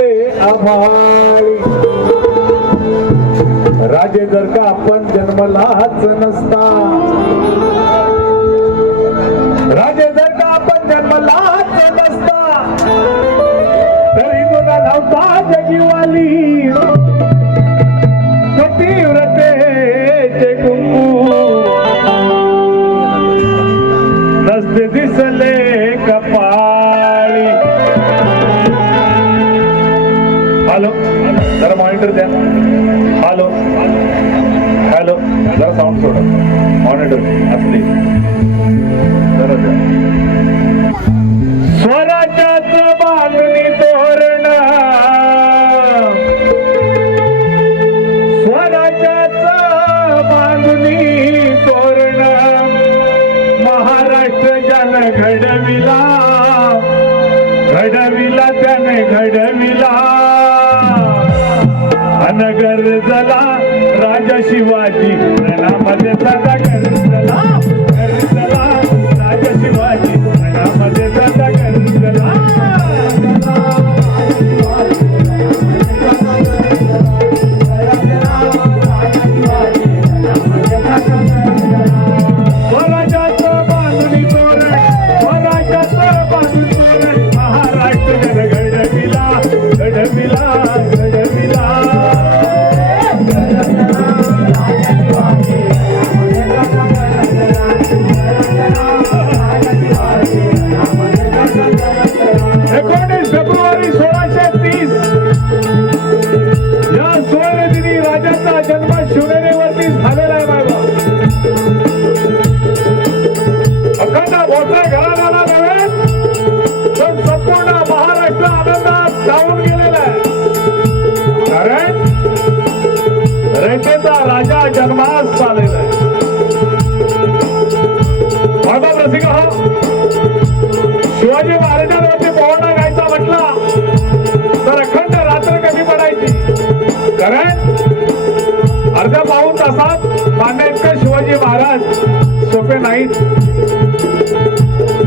भाळी राजे जर का आपण जन्मलाच नसता. राजे जर का आपण जन्मलाच नसता तरी गुन्हा लावता जगीवाली जरा साऊंड मॉनिटर असले स्वराज्याच बांधणी तोरण. स्वराज्याच बांधणी तोरण. महाराष्ट्र ज्यानं घडविला घडविला त्याने घडविला. अनगर जला राजा शिवाजी प्रणामध्ये सदा गरजला गरजला राजा शिवाजी प्रणामध्ये लंकेचा राजा जन्मास आलेला आहे. बाबा रसिक हो. शिवाजी महाराजांवरती पोहणा गायचा म्हटला तर अखंड रात्र कमी पडायची? कारण अर्ध्या पाऊन तासात मान्य इतकं शिवाजी महाराज सोपे नाहीत.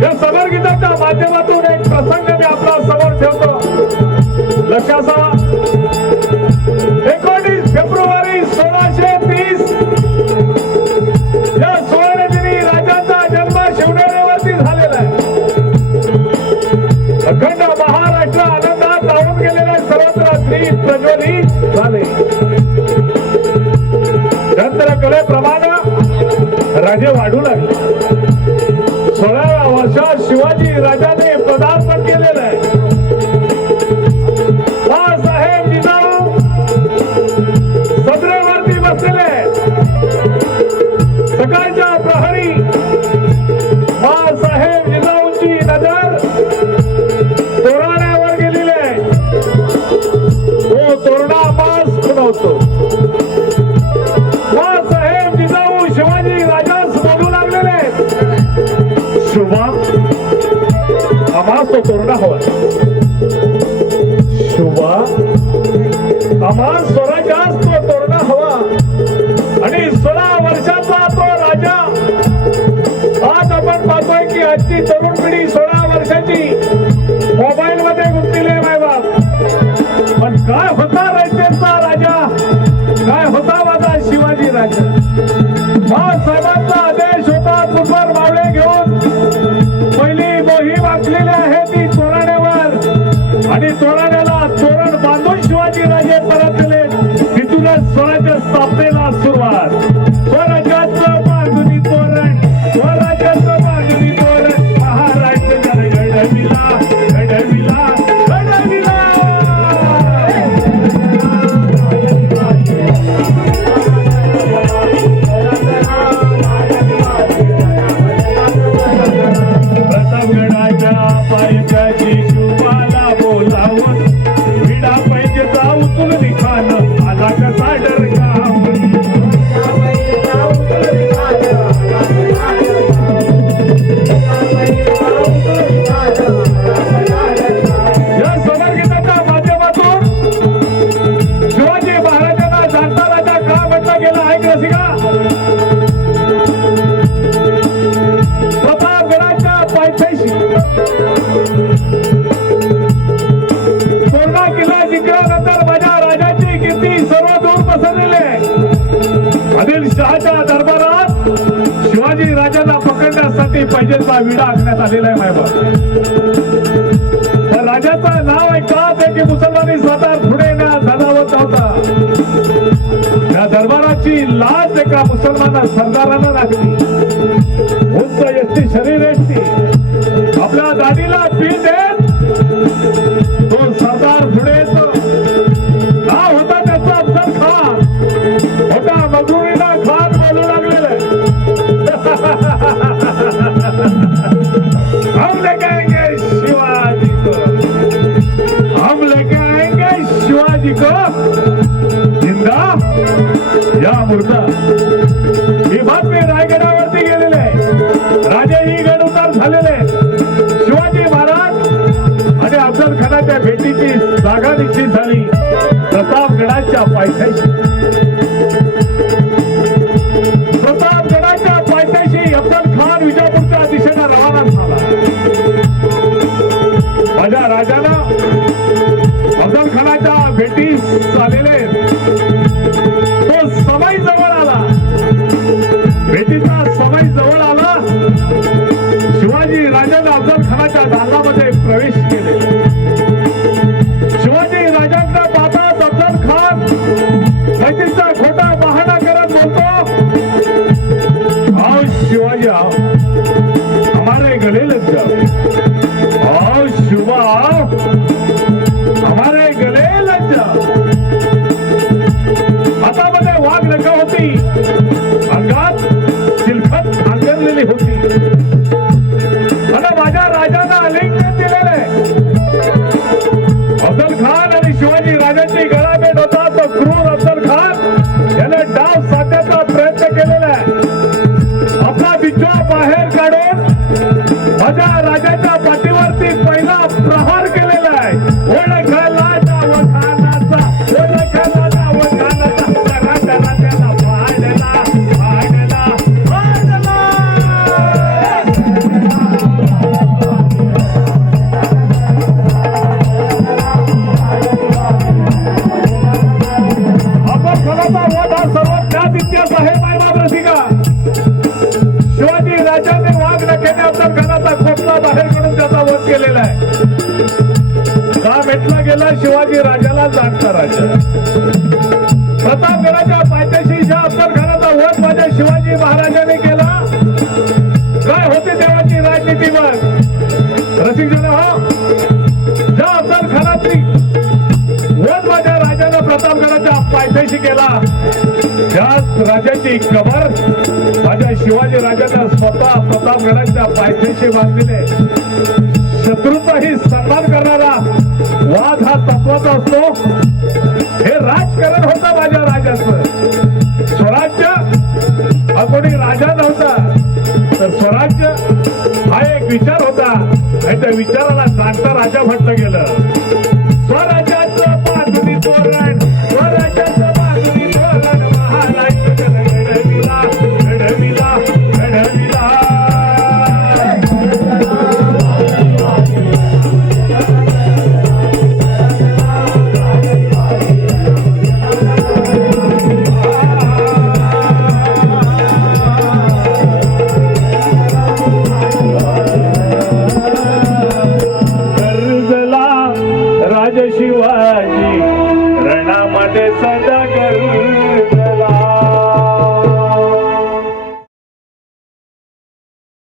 या समर गीताच्या माध्यमातून एक प्रसंग मी आपला समोर ठेवतो. लक्षात आम्हास तो तोरणा हवा আমার आम्हास तो तोरणा हवा आणि सोळा वर्षाचा तो राजा आज आपण पाहतोय की आजची तरुण पिढी सोळा वर्षाची मोबाईल मध्ये गुंतलेली आहे मायबाप पण काय होता रायतेचा राजा काय होता माझा शिवाजी राजा शहाच्या दरबारात शिवाजी राजाला पकडण्यासाठी पैजेचा विडा आखण्यात आलेला आहे मायबा राजाचं नाव ऐका ते की मुसलमानी स्वतः पुढे धनावत नव्हता. या दरबाराची लाच एका मुसलमाना सरदारानं लागली. उंच यष्टी शरीर burada बाहेर काढून त्याचा वध केलेला आहे. का भेटला गेला शिवाजी राजाला जाणता राजा. प्रतापगडाच्या पायथ्याशी ज्या अफजलखानाचा वध माझ्या शिवाजी महाराजाने केला काय होते तेव्हाची राजनीती मग रसिक जन हो ज्या अफजलखानाची वध माझ्या राजाने प्रतापगडाच्या पायथ्याशी केला त्याच राजाची कबर राजा शिवाजी राजांना स्वतः प्रतापगडाच्या पायथ्याशी बांधलेले. शत्रूचाही सन्मान करणारा वाद हा तत्वाचा असतो. हे राजकारण होता माझ्या राजाचं.